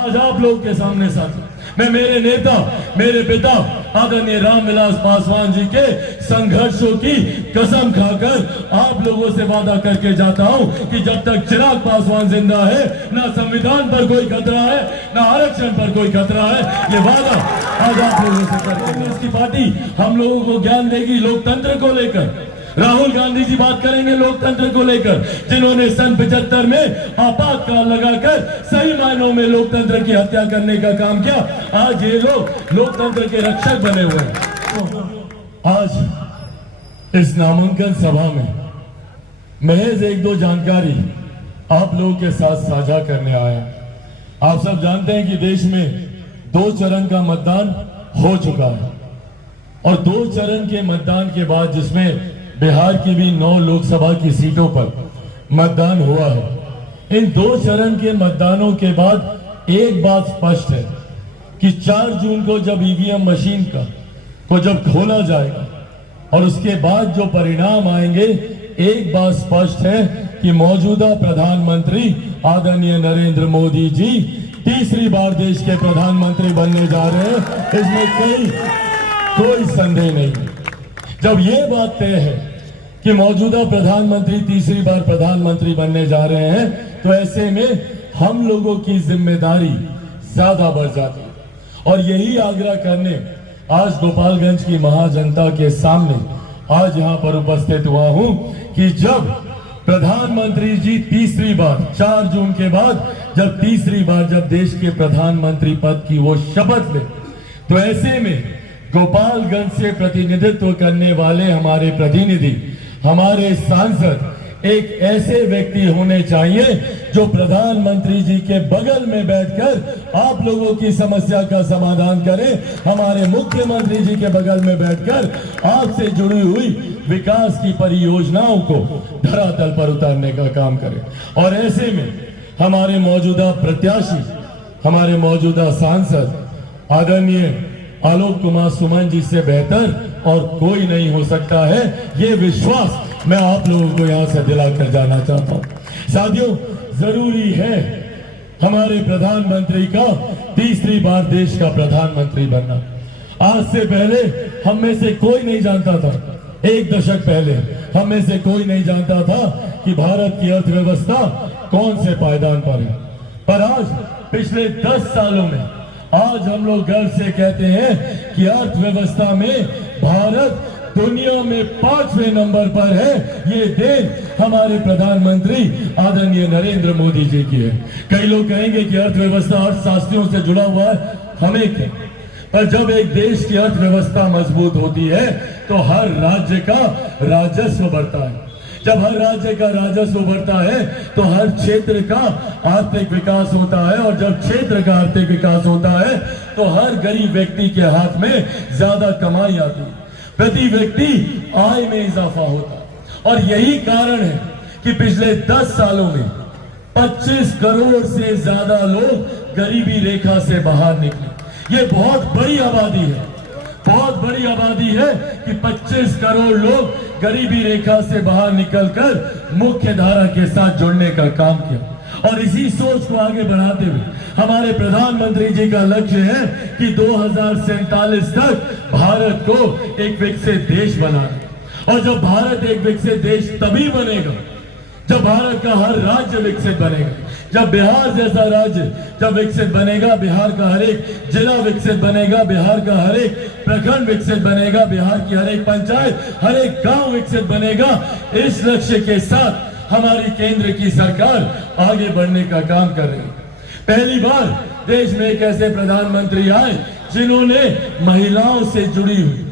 आज आप लोग के सामने साथी मैं मेरे नेता मेरे पिता आदरणीय रामविलास पासवान जी के संघर्षों की कसम खाकर आप लोगों से वादा करके जाता हूं कि जब तक चिराग पासवान जिंदा है ना संविधान पर कोई खतरा है ना आरक्षण पर कोई खतरा है। ये वादा आज आप लोगों से करके इसकी पार्टी हम लोगों को ज्ञान देगी लोकतंत्र को लेकर। राहुल गांधी जी बात करेंगे लोकतंत्र को लेकर, जिन्होंने सन 75 में आपातकाल लगाकर सही मायनों में लोकतंत्र की हत्या करने का काम किया। आज ये लोग लोकतंत्र के रक्षक बने हुए हैं। आज इस नामांकन सभा में महज एक दो जानकारी आप लोगों के साथ साझा करने आया। आप सब जानते हैं कि देश में 2 चरण का मतदान हो चुका है और 2 चरण के मतदान के बाद जिसमें बिहार की भी 9 लोकसभा की सीटों पर मतदान हुआ है। इन 2 चरण के मतदानों के बाद एक बात स्पष्ट है कि 4 जून को जब ईवीएम मशीन को जब खोला जाएगा और उसके बाद जो परिणाम आएंगे, एक बात स्पष्ट है कि मौजूदा प्रधानमंत्री आदरणीय नरेंद्र मोदी जी तीसरी बार देश के प्रधानमंत्री बनने जा रहे हैं। इसमें कोई संदेह नहीं। जब ये बात तय है कि मौजूदा प्रधानमंत्री तीसरी बार प्रधानमंत्री बनने जा रहे हैं, तो ऐसे में हम लोगों की जिम्मेदारी ज्यादा बढ़ जाती है। और यही आग्रह करने आज गोपालगंज की महाजनता के सामने आज यहां पर उपस्थित हुआ हूं कि जब प्रधानमंत्री जी तीसरी बार 4 जून के बाद जब तीसरी बार जब देश के प्रधानमंत्री पद की वो शपथ ले, तो ऐसे में गोपालगंज से प्रतिनिधित्व करने वाले हमारे प्रतिनिधि हमारे सांसद एक ऐसे व्यक्ति होने चाहिए जो प्रधानमंत्री जी के बगल में बैठकर आप लोगों की समस्या का समाधान करे, हमारे मुख्यमंत्री जी के बगल में बैठकर आपसे जुड़ी हुई विकास की परियोजनाओं को धरातल पर उतारने का काम करे। और ऐसे में हमारे मौजूदा प्रत्याशी हमारे मौजूदा सांसद आदरणीय आलोक कुमार सुमन जी से बेहतर और कोई नहीं हो सकता है। ये विश्वास मैं आप लोगों को यहां से दिलाकर जाना चाहता हूं। साथियों, जरूरी है हमारे प्रधानमंत्री का तीसरी बार देश का प्रधानमंत्री बनना। आज से पहले हम में से कोई नहीं जानता था, 1 दशक पहले हम में से कोई नहीं जानता था कि भारत की अर्थव्यवस्था कौन से पायदान पर है। पर आज पिछले 10 सालों में आज हम लोग गर्व से कहते हैं कि अर्थव्यवस्था में भारत दुनिया में 5वें नंबर पर है। ये देन हमारे प्रधानमंत्री आदरणीय नरेंद्र मोदी जी की है। कई लोग कहेंगे कि अर्थव्यवस्था अर्थशास्त्रियों से जुड़ा हुआ है, हमें क्या, पर जब एक देश की अर्थव्यवस्था मजबूत होती है तो हर राज्य का राजस्व बढ़ता है। जब हर राज्य का राजस्व बढ़ता है तो हर क्षेत्र का आर्थिक विकास होता है, और जब क्षेत्र का आर्थिक विकास होता है तो हर गरीब व्यक्ति के हाथ में ज्यादा कमाई आती है, प्रति व्यक्ति आय में इजाफा होता है। और यही कारण है कि पिछले 10 सालों में 25 करोड़ से ज्यादा लोग गरीबी रेखा से बाहर निकले। ये बहुत बड़ी आबादी है, बहुत बड़ी आबादी है कि 25 करोड़ लोग गरीबी रेखा से बाहर निकलकर मुख्य धारा के साथ जुड़ने का काम किया। और इसी सोच को आगे बढ़ाते हुए हमारे प्रधानमंत्री जी का लक्ष्य है कि 2047 तक भारत को एक विकसित देश बनाना। और जब भारत एक विकसित देश तभी बनेगा जब भारत का हर राज्य विकसित बनेगा। जब बिहार जैसा राज्य जब विकसित बनेगा, बिहार का हर एक जिला विकसित बनेगा, बिहार का हर एक प्रखंड विकसित बनेगा, बिहार की हर एक पंचायत हर एक गांव विकसित बनेगा। इस लक्ष्य के साथ हमारी केंद्र की सरकार आगे बढ़ने का काम कर रही है। पहली बार देश में एक ऐसे प्रधानमंत्री आए जिन्होंने महिलाओं से जुड़ी हुई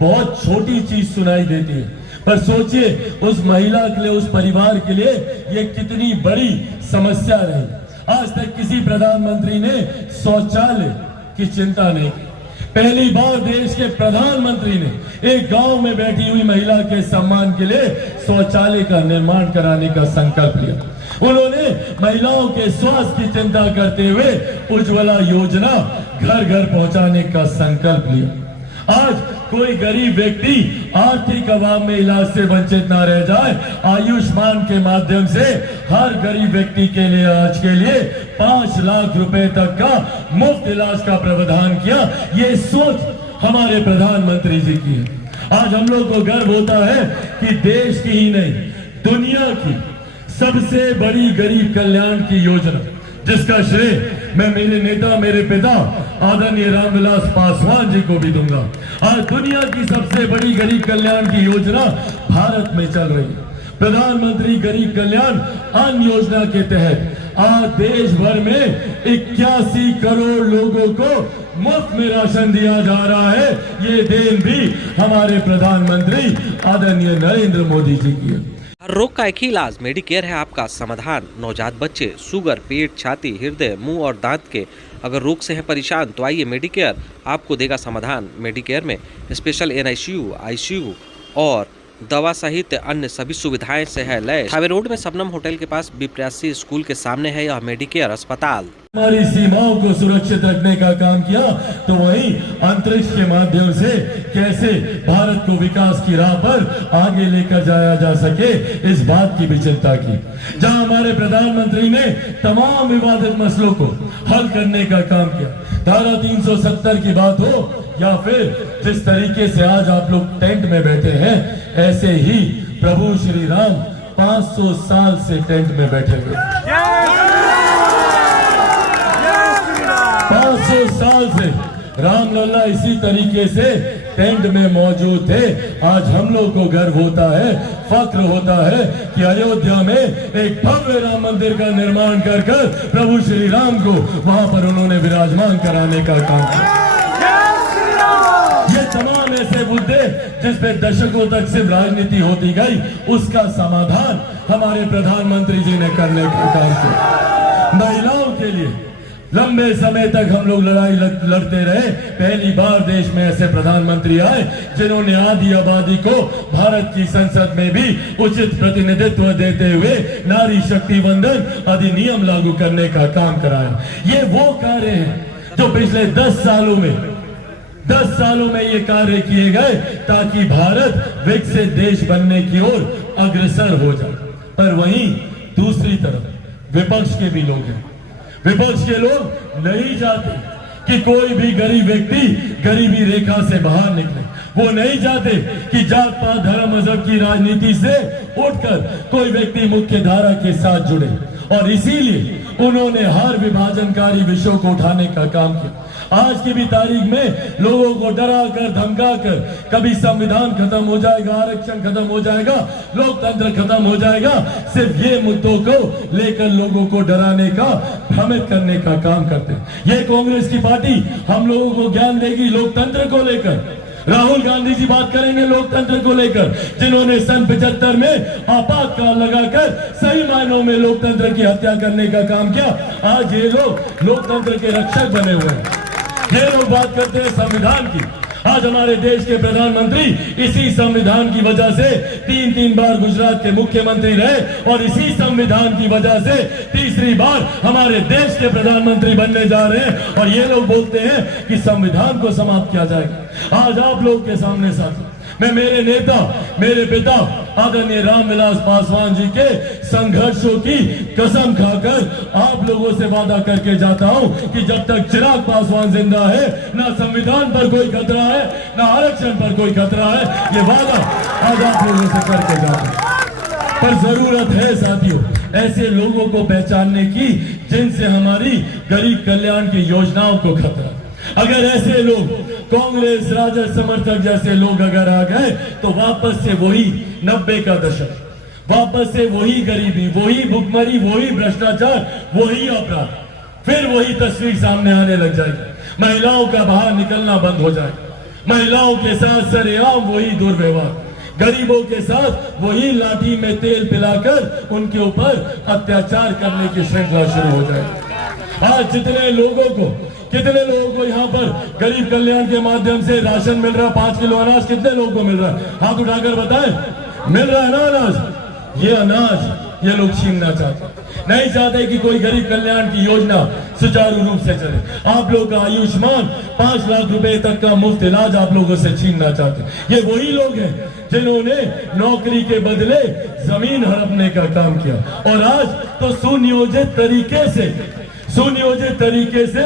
बहुत छोटी चीज सुनाई देती है, पर सोचिए उस महिला के लिए, उस परिवार के लिए ये कितनी बड़ी समस्या रही। आज तक किसी प्रधानमंत्री ने शौचालय की चिंता नहीं की। पहली बार देश के प्रधानमंत्री ने एक गांव में बैठी हुई महिला के सम्मान के लिए शौचालय का निर्माण कराने का संकल्प लिया। उन्होंने महिलाओं के स्वास्थ्य की चिंता करते हुए उज्ज्वला योजना घर घर पहुंचाने का संकल्प लिया। आज कोई गरीब व्यक्ति आर्थिक अभाव में इलाज से वंचित ना रह जाए। आयुष्मान के माध्यम से हर गरीब व्यक्ति के लिए आज के लिए 5 लाख रुपए तक का मुफ्त इलाज का प्रावधान किया। ये सोच हमारे प्रधानमंत्री जी की है। आज हम लोग को गर्व होता है कि देश की ही नहीं दुनिया की सबसे बड़ी गरीब कल्याण की योजना, जिसका श्रेय मैं मेरे नेता, मेरे पिता आदरणीय रामविलास पासवान जी को भी दूंगा। आज दुनिया की सबसे बड़ी गरीब कल्याण की योजना भारत में चल रही है। प्रधानमंत्री गरीब कल्याण अन्न योजना के तहत आज देश भर में 81 करोड़ लोगों को मुफ्त में राशन दिया जा रहा है। ये देन भी हमारे प्रधानमंत्री आदरणीय नरेंद्र मोदी जी की है। हर रोग का एक ही इलाज मेडिकेयर है आपका समाधान। नवजात बच्चे, शुगर, पेट, छाती, हृदय, मुंह और दांत के अगर रोग से है परेशान तो आइए मेडिकेयर आपको देगा समाधान। मेडिकेयर में स्पेशल NICU, ICU और दवा सहित अन्य सभी सुविधाएं से है लैस। हाईवे रोड में सबनम होटल के पास B83 स्कूल के सामने है यह मेडिकेयर अस्पताल। हमारी सीमाओं को सुरक्षित रखने का काम किया तो वहीं अंतरिक्ष के माध्यम से कैसे भारत को विकास की राह पर आगे लेकर जाया जा सके, इस बात की भी चिंता की। जहां हमारे प्रधानमंत्री ने तमाम विवादित मसलों को हल करने का काम किया, धारा 370 की बात हो या फिर जिस तरीके से आज आप लोग टेंट में बैठे हैं, ऐसे ही प्रभु श्री राम 500 साल से टेंट में बैठे हुए। 500 साल से रामलला इसी तरीके से टेंट में मौजूद थे। आज हम लोग को गर्व होता है, फक्र होता है कि अयोध्या में एक भव्य राम मंदिर का निर्माण कर प्रभु श्री राम को वहां पर उन्होंने विराजमान कराने का काम किया। ये तमाम ऐसे मुद्दे जिस पे दशकों तक सिर्फ राजनीति होती गई, उसका समाधान हमारे प्रधानमंत्री जी ने करने का काम किया। महिलाओं के लिए लंबे समय तक हम लोग लड़ाई लड़ते रहे। पहली बार देश में ऐसे प्रधानमंत्री आए जिन्होंने आधी आबादी को भारत की संसद में भी उचित प्रतिनिधित्व देते हुए नारी शक्ति वंदन अधिनियम लागू करने का काम कराया। ये वो कार्य है जो पिछले 10 सालों में ये कार्य किए गए ताकि भारत विकसित देश बनने की ओर अग्रसर हो जाए। पर वहीं दूसरी तरफ विपक्ष के भी लोग हैं। विपक्ष के लोग नहीं चाहते कि कोई भी गरीब व्यक्ति गरीबी रेखा से बाहर निकले। वो नहीं चाहते कि जात पात धर्म मजहब की राजनीति से उठकर कोई व्यक्ति मुख्य धारा के साथ जुड़े, और इसीलिए उन्होंने हर विभाजनकारी विषयों को उठाने का काम किया। आज की भी तारीख में लोगों को डरा कर धमका कर कभी संविधान खत्म हो जाएगा, आरक्षण खत्म हो जाएगा, लोकतंत्र खत्म हो जाएगा, सिर्फ ये मुद्दों को लेकर लोगों को डराने का, भ्रमित करने का काम करते हैं। ये कांग्रेस की पार्टी हम लोगों को ज्ञान देगी लोकतंत्र को लेकर। राहुल गांधी जी बात करेंगे लोकतंत्र को लेकर, जिन्होंने सन 75 में आपातकाल लगाकर सही मायनों में लोकतंत्र की हत्या करने का काम किया। आज ये लोग लोकतंत्र के रक्षक बने हुए हैं। ये लोग बात करते हैं संविधान की। आज हमारे देश के प्रधानमंत्री इसी संविधान की वजह से 3 बार गुजरात के मुख्यमंत्री रहे और इसी संविधान की वजह से तीसरी बार हमारे देश के प्रधानमंत्री बनने जा रहे हैं। और ये लोग बोलते हैं कि संविधान को समाप्त किया जाएगा। आज आप लोग के सामने साथी मैं मेरे नेता, मेरे पिता आदरणीय रामविलास पासवान जी के संघर्षों की कसम खाकर आप लोगों से वादा करके जाता हूं कि जब तक चिराग पासवान जिंदा है, ना संविधान पर कोई खतरा है, ना आरक्षण पर कोई खतरा है। ये वादा आज आप लोगों से करके जाता हूं। पर जरूरत है साथियों ऐसे लोगों को पहचानने की जिनसे हमारी गरीब कल्याण की योजनाओं को खतरा। अगर ऐसे लोग कांग्रेस राजद समर्थक जैसे लोग अगर आ गए तो वापस से वही 90 का दशक, वापस से वही गरीबी, वही भुखमरी, वही भ्रष्टाचार, वही अपराध, फिर वही तस्वीर सामने आने लग जाएगी। महिलाओं का बाहर निकलना बंद हो जाए, महिलाओं के साथ सरेआम वही दुर्व्यवहार, गरीबों के साथ वही लाठी में तेल पिलाकर उनके ऊपर अत्याचार करने की श्रृंखला शुरू हो जाएगी। आज कितने लोगों को यहाँ पर गरीब कल्याण के माध्यम से राशन मिल रहा है? 5 किलो अनाज कितने लोगों को मिल रहा है? हाथ उठाकर बताएं, मिल रहा है ना अनाज? ये अनाज ये लोग छीनना चाहते हैं। नहीं चाहते कि कोई गरीब कल्याण की योजना सुचारू रूप से चले। आप लोग का आयुष्मान 5 लाख रुपए तक का मुफ्त इलाज आप लोगों से छीनना चाहते हैं। ये वही लोग हैं जिन्होंने नौकरी के बदले जमीन हड़पने का काम किया, और आज तो सुनियोजित तरीके से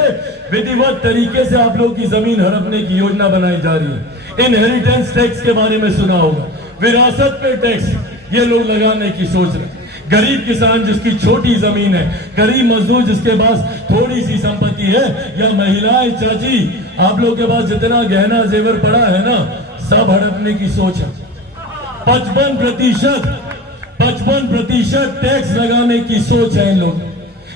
विधिवत तरीके से आप लोग की जमीन हड़पने की योजना बनाई जा रही है। इनहेरिटेंस टैक्स के बारे में सुना होगा, विरासत पे टैक्स ये लोग लगाने की सोच रहे हैं। गरीब किसान जिसकी छोटी जमीन है, गरीब मजदूर जिसके पास थोड़ी सी संपत्ति है, या महिलाएं चाची आप लोग के पास जितना गहना जेवर पड़ा है ना, सब हड़पने की सोच है। 55% टैक्स लगाने की सोच है इन लोग।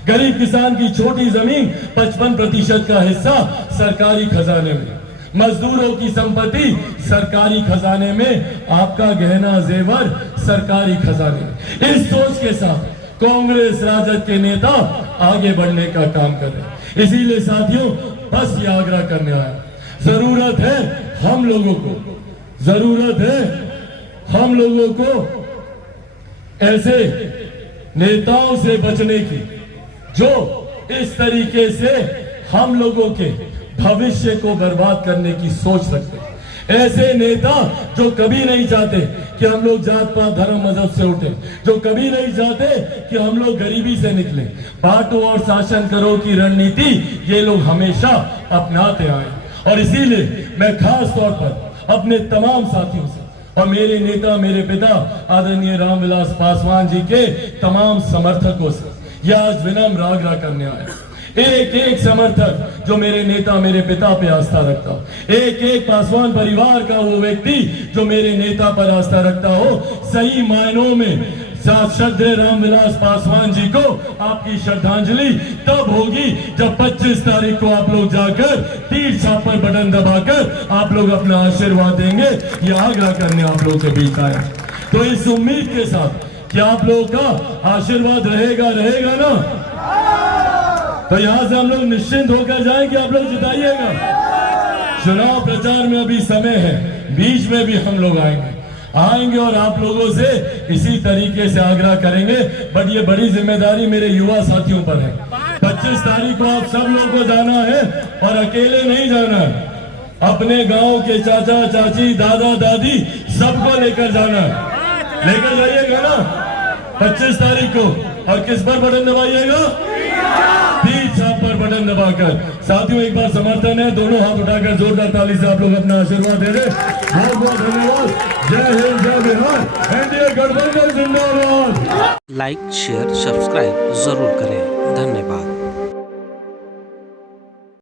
गरीब किसान की छोटी जमीन 55% का हिस्सा सरकारी खजाने में, मजदूरों की संपत्ति सरकारी खजाने में, आपका गहना जेवर सरकारी खजाने में। इस सोच के साथ कांग्रेस राजद के नेता आगे बढ़ने का काम कर रहे हैं। इसीलिए साथियों, बस ये आग्रह करने आया, जरूरत है हम लोगों को ऐसे नेताओं से बचने की जो इस तरीके से हम लोगों के भविष्य को बर्बाद करने की सोच रखते हैं। ऐसे नेता जो कभी नहीं चाहते कि हम लोग जात पात धर्म मजहब से उठे, जो कभी नहीं चाहते कि हम लोग गरीबी से निकले। बांटो और शासन करो की रणनीति ये लोग हमेशा अपनाते आए, और इसीलिए मैं खास तौर पर अपने तमाम साथियों से और मेरे नेता, मेरे पिता आदरणीय रामविलास पासवान जी के तमाम समर्थकों से यह आज विनम्र आग्रह करने आया। एक समर्थक जो मेरे नेता, मेरे पिता पे आस्था रखता हो, एक पासवान परिवार का वो व्यक्ति जो मेरे नेता पर आस्था रखता हो, सही मायनों में श्रद्धेय रामविलास पासवान जी को आपकी श्रद्धांजलि तब होगी जब 25 तारीख को आप लोग जाकर तीर छाप पर बटन दबाकर आप लोग अपना आशीर्वाद देंगे। यह आग्रह करने आप लोगों के बीच आया, तो इस उम्मीद के साथ कि आप लोगों का आशीर्वाद रहेगा ना, तो यहां से हम लोग निश्चिंत होकर जाएं कि आप लोग जिताइएगा। चुनाव प्रचार में अभी समय है, बीच में भी हम लोग आएंगे और आप लोगों से इसी तरीके से आग्रह करेंगे। बट ये बड़ी जिम्मेदारी मेरे युवा साथियों पर है। 25 तारीख को आप सब लोगों को जाना है, और अकेले नहीं जाना है, अपने गांव के चाचा चाची, दादा दादी सबको लेकर जाना है। लेकर जाइएगा ना 25 तारीख को, और किस पर बटन दबाइएगा? तीर छाप पर बटन दबाकर। साथियों, एक बार समर्थन है, दोनों हाथ उठाकर जोरदार ताली से आप लोग अपना आशीर्वाद दे रहे। बहुत बहुत धन्यवाद। जय हिंद, जय बिहार, एनडीए गठबंधन जिंदाबाद। लाइक, शेयर, सब्सक्राइब जरूर करें। धन्यवाद।